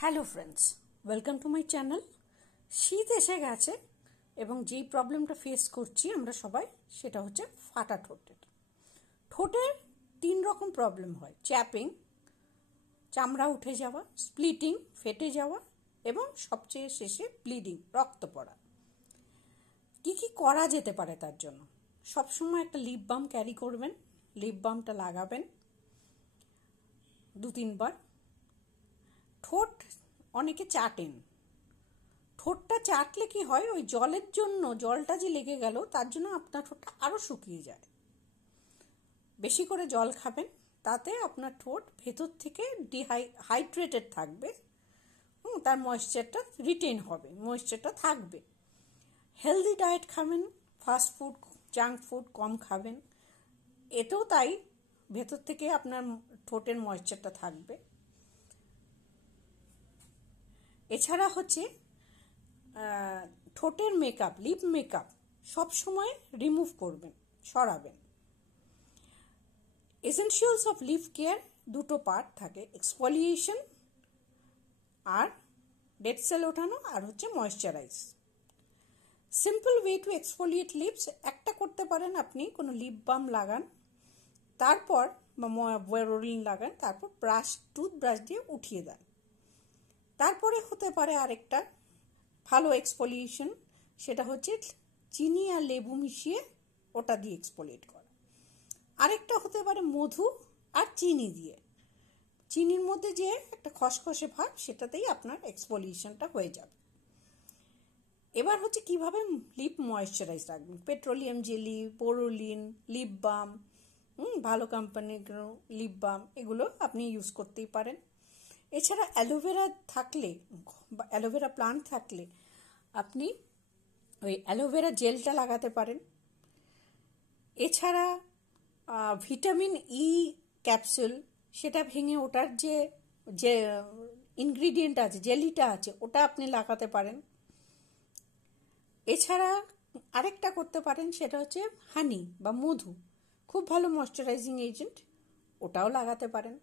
Hello friends, welcome to my channel. শীত এসে গেছে এবং যেই প্রবলেমটা ফেস করছি আমরা সবাই, সেটা হচ্ছে ফাটা ঠোঁটের। ঠোঁটের 3 রকম প্রবলেম হয়: চ্যাপিং, চামড়া উঠে যাওয়া, স্প্লিটিং, ফেটে যাওয়া, এবং সবচেয়ে শেষে ব্লিডিং, রক্ত পড়া। কি কি করা যেতে পারে তার জন্য? সবসময় একটা লিপ বাম ক্যারি করবেন, লিপ বামটা লাগাবেন 2-3 বার। ঠোঁট অনেকে চাটেন, ঠোঁটটা চাটলে কি হয়, ওই জলের জন্য, জলটা যে লেগে গেল তার জন্য আপনার ঠোঁটটা আরও শুকিয়ে যায়। বেশি করে জল খাবেন, তাতে আপনার ঠোঁট ভেতর থেকে হাইড্রেটেড থাকবে, তার ময়েশ্চারটা রিটেন হবে, ময়েশ্চারটা থাকবে। হেলদি ডায়েট খাবেন, ফাস্ট ফুড, জাঙ্ক ফুড কম খাবেন, এতেও তাই, ভেতর থেকে আপনার ঠোঁটের ময়েশ্চারটা থাকবে। এছাড়া হচ্ছে ঠোঁটের মেকআপ, লিপ মেকআপ সবসময় রিমুভ করবেন, সরাবেন। এসেনশিয়ালস অফ লিপ কেয়ার 2টো পার্ট থাকে: এক্সফোলিয়েশন আর ডেড সেল ওঠানো, আর হচ্ছে moisturize. Simple way to exfoliate lips একটা করতে পারেন, আপনি কোনো লিপ বাম লাগান, তারপর বা রোলিং লাগান, তারপর টুথব্রাশ দিয়ে উঠিয়ে দেন। তারপরে হতে পারে আরেকটা ভালো এক্সফোলিয়েশন, সেটা হচ্ছে চিনি আর লেবু মিশিয়ে ওটা দিয়ে এক্সফোলিয়েট করা। আরেকটা হতে পারে মধু আর চিনি দিয়ে, চিনির মধ্যে যে একটা খসখসে ভাব, সেটাতেই আপনার এক্সফোলিয়েশনটা হয়ে যাবে। এবার হচ্ছে কিভাবে লিপ ময়েশ্চারাইজ রাখবেন: petroleum jelly, Boroline, lip balm, ভালো কোম্পানির লিপ বাম, এগুলো আপনি ইউজ করতেই পারেন। এছাড়া অ্যালোভেরা থাকলে, অ্যালোভেরা প্লান্ট থাকলে আপনি ওই অ্যালোভেরা জেলটা লাগাতে পারেন। এছাড়া ভিটামিন ই ক্যাপসুল, সেটা ভেঙে ওটার যে ইনগ্রিডিয়েন্ট আছে, জেলিটা আছে, ওটা আপনি লাগাতে পারেন। এছাড়া আরেকটা করতে পারেন, সেটা হচ্ছে হানি বা মধু, খুব ভালো ময়শ্চারাইজিং এজেন্ট, ওটাও লাগাতে পারেন।